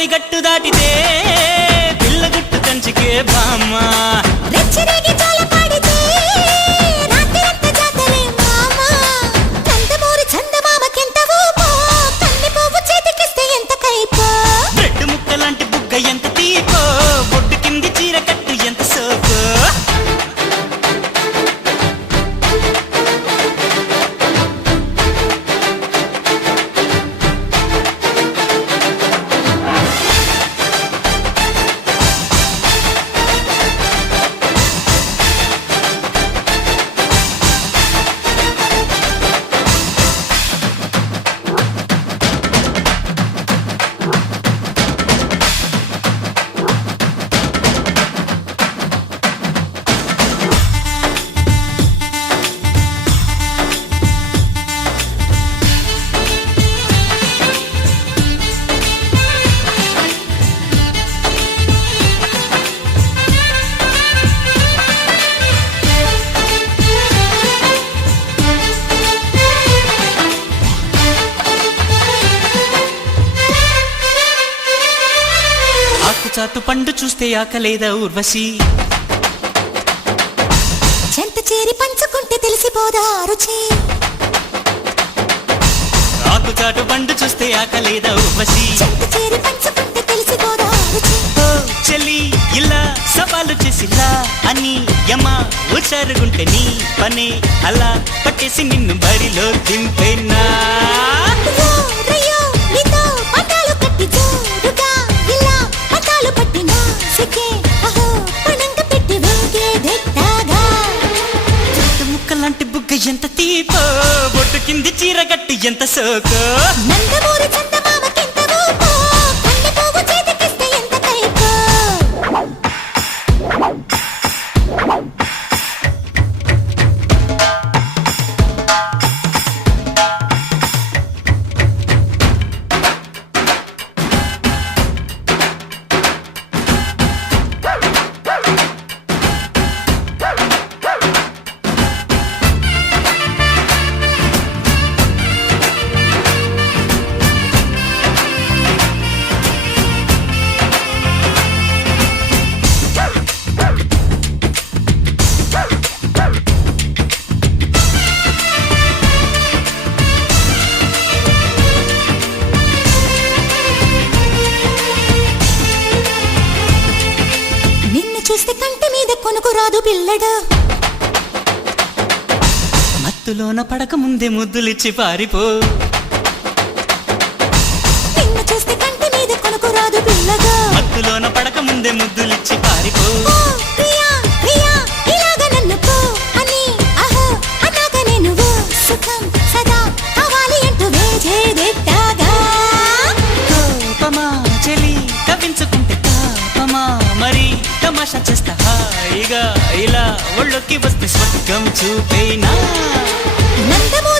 గోదావరి గట్టు దాటితే పిల్లగుట్టు కంచికే బామ్మ రెచ్చరేగి చాల పాడితే రాత్రిరంత జాతరే మామ నందమూరి చందమామకెంత ఊపో కన్ని పువ్వు చేతికిస్తే ఎంత కైపో బ్రెడ్ ముక్కలాంటి బుగ్గ ఎంత తీపో బొడ్డు కింది చీర కట్టు ఎంత సోపో చాతు పండు చూస్తే ఆకలేదా ఊర్వశి చెంత చేరి పంచుకుంటే తెలిసిపోదా రుచి ఆకు చాటు పండు చూస్తే ఆకలేదా ఊర్వశి చెంత చేరి పంచుకుంటే తెలిసిపోదా రుచి ఓ చెల్లి ఇలా సవాలు చేసిలా అని యమ హుషారుగుంటే నీ పనే అలా పట్టేసి నిన్ను బరిలో దింపేనా రో రయ్యో నీతో పట్టాలు కట్టి జోరుగా ఇలా పట్టాలు పట్టినా సికే అహో పణంగ పెట్టి వేగే దెట్టాగా చెట్టు ముక్కలాంటి బుగ్గ ఎంత తీపో బొట్టు కింది చీర గట్టి ఎంత సోకో నందమూరి చందమామకెంత ఊపో కన్ని పువ్వు చేతికిస్తే ఎంత కైపో చూస్తే కంటి మీద కొనుకు రాదు పిల్లడు మత్తులోన పడక ముందే ముద్దులిచ్చి పారిపో నిన్ను చూస్తే కంటి మీద కొనుకు రాదు పిల్లగా మత్తులోన పడక ముందే ముద్దులిచ్చి పారిపో ఓ ప్రియా ప్రియా ఇలాగ నన్ను పో అని అహో అన్నాక నేను ఓ సుఖం సదా కావాలి అంటూ వేజేదెట్టాగా కోపమా చెలి కవించుకుంటే తాపమా మరి తమాషా చేస్తా హాయిగా ఇలా ఒళ్ళొకి వస్తే స్వర్గం చూపేనా నందమూరి